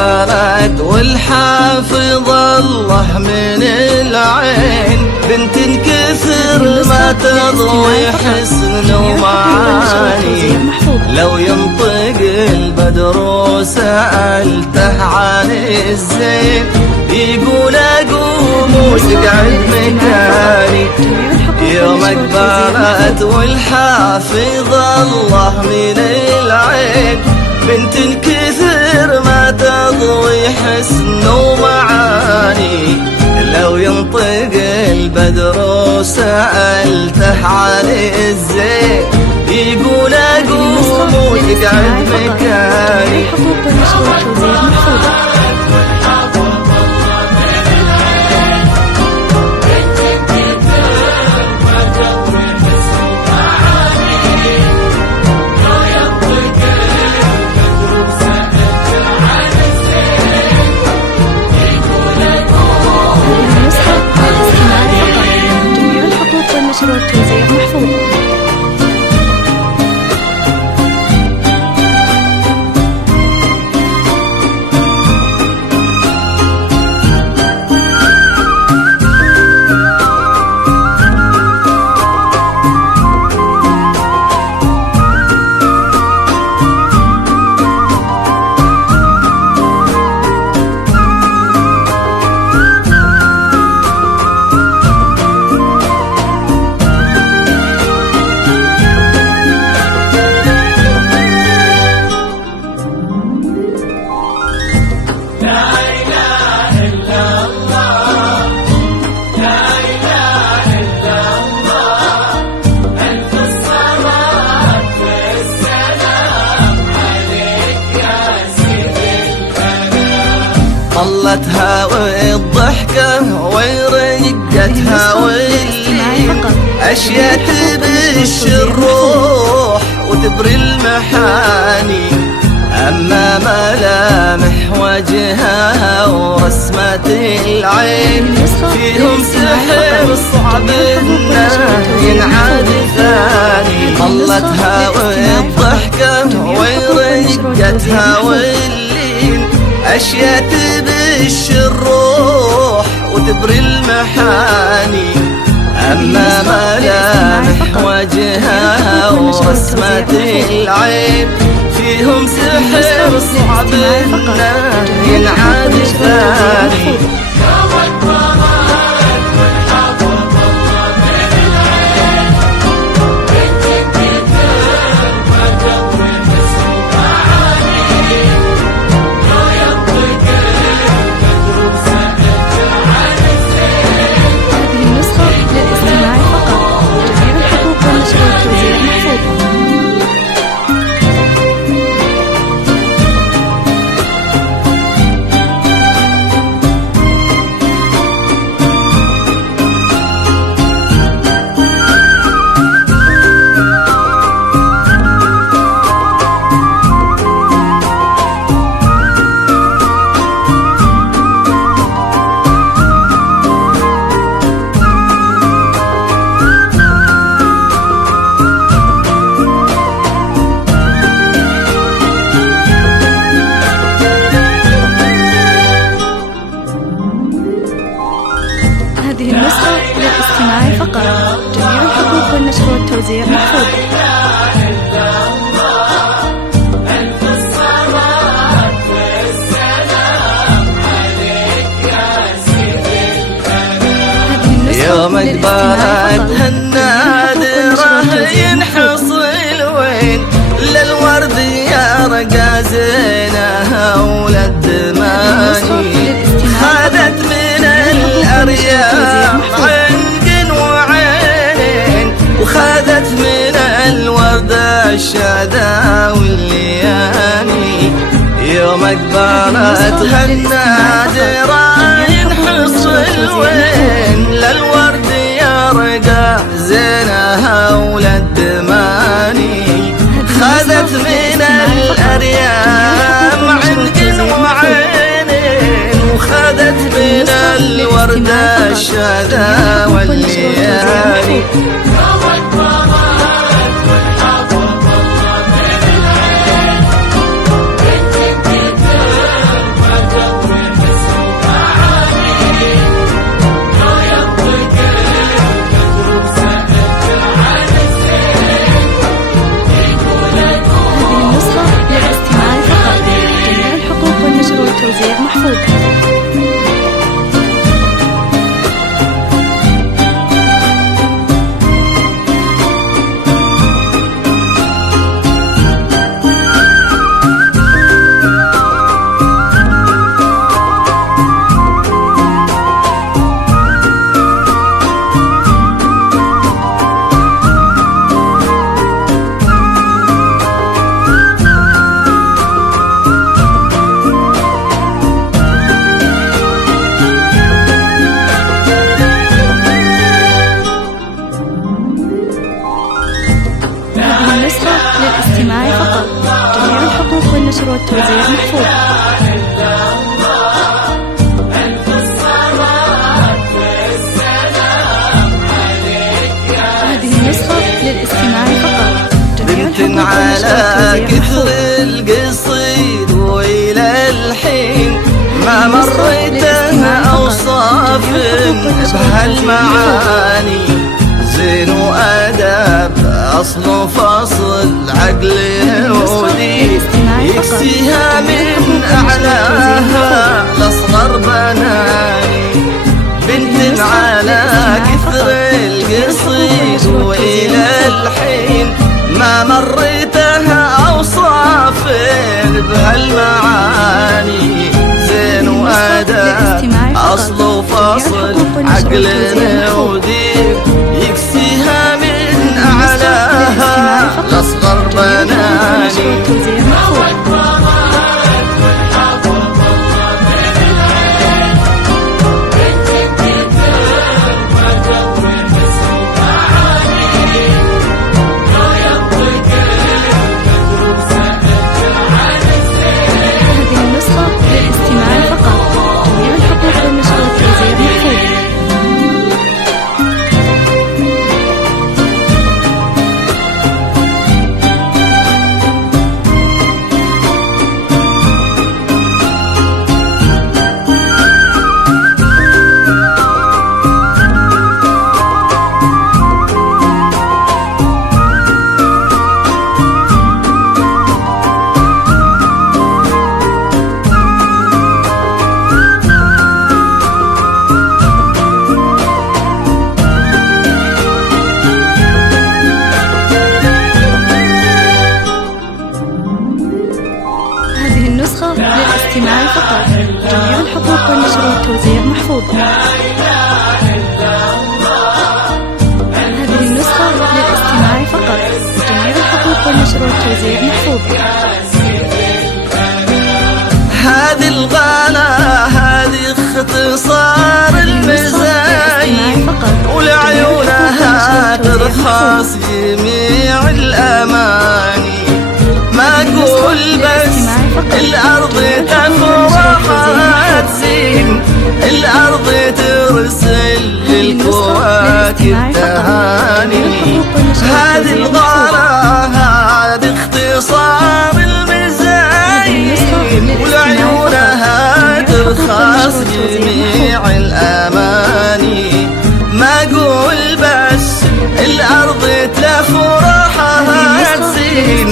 بلد والحافظ الله من العين، بنت كثر ما تضوي حسن ومعاني. لو ينطق البدر وسألته عن الزين يقول أقوم وتقعد مكاني. يوم أقبلت والحافظ الله من العين، بنت كثر ما تضوي حسن ومعاني. لو ينطق البدر وسألته عن الزين يقول أقوم وتقعد مكاني. طلتها والضحكة ورقتها واللين، أشياء تبش الروح وتبري المحاني. أما ملامح وجهها ورسمة العين فيهم سحر صعب إنه ينعاد ثاني. طلتها والضحكة ورقتها واللين، أشياء تبش الروح وتبري المحاني. أما ملامح وجهها ورسمة العين فيهم سحر صعب إنه ينعاد ثاني. هذه النسخة للاستماع فقط. جميع الحقوق والنشر والتوزيع محفوظة. يوم أقبلتها النادرة ينحصل وين للورد يا رقازينها وللدماني. خذت من الأرياح عنق وعين، وخذت من الورد الشذا واللياني. يوم أقبلتها النادرة ينحصل وين للورد يرقى زينها وللدماني. خذت من الأريام عنق وعينين، وخذت من الورد الشذا والليالي. بهالمعاني زين وأدب أصل فصل عقل ودين يكسيها من أعلاها لأصغر بناني بنت على كثر القصيد وإلى الحين ما مريتها أوصاف بهالمعاني زين وأدب أصل فصل عقل ودين يكسيها من أعلاها لأصغر بناني للاستماع فقط. جميع الحقوق والنشر والتوزيع محفوظ. هذه النسخة للاستماع فقط. جميع الحقوق والنشر والتوزيع محفوظ. هذه الغلا هذه اختصار المزايا ولعيونها ترخص جميع الأماني ما أقول بس الأرض تفرح تزين الأرض ترسل للكواكب تهاني هذه الغلا هذه اختصار المزايين ولعيونها ترخص جميع الأماني ما أقول بس الأرض تفرحها تزين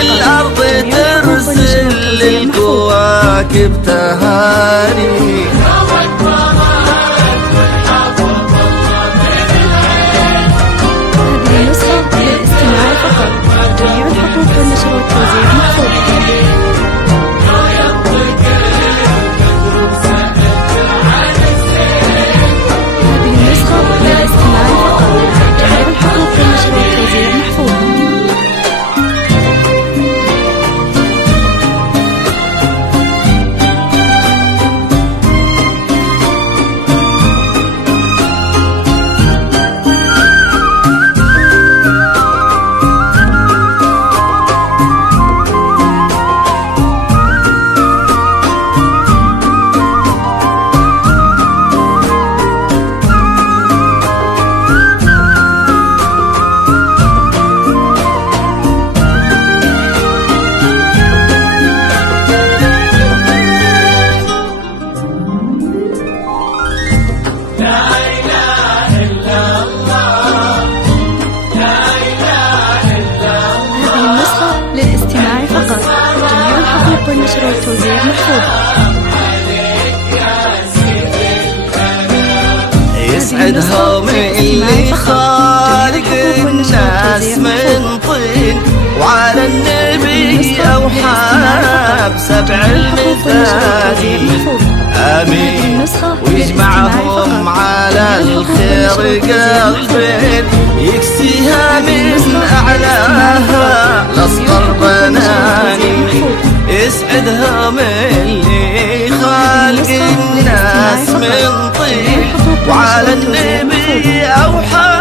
الأرض ترسل للكواكب تهاني هذه النسخة للاستماع فقط. جميع الحقوق والنشر والتوزيع محفوظ. هذه النسخة للاستماع فقط. جميع الحقوق والنشر والتوزيع محفوظ. للاستماع فقط. جميع الحقوق والنشر والتوزيع محفوظ. يسعدهم اللي خالق الناس من طين وعلى النبي أوحى بسبع المثالي آمين ويجمعهم على الخير قلبين يكسيها من أعلاها لأصغر بناني يسعدهم اللي خالق الناس من طين وعلى النبي أوحى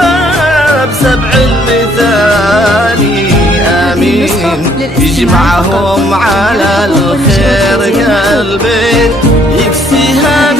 بسبع المثالي آمين يجمعهم على الخير قلبين يكسيها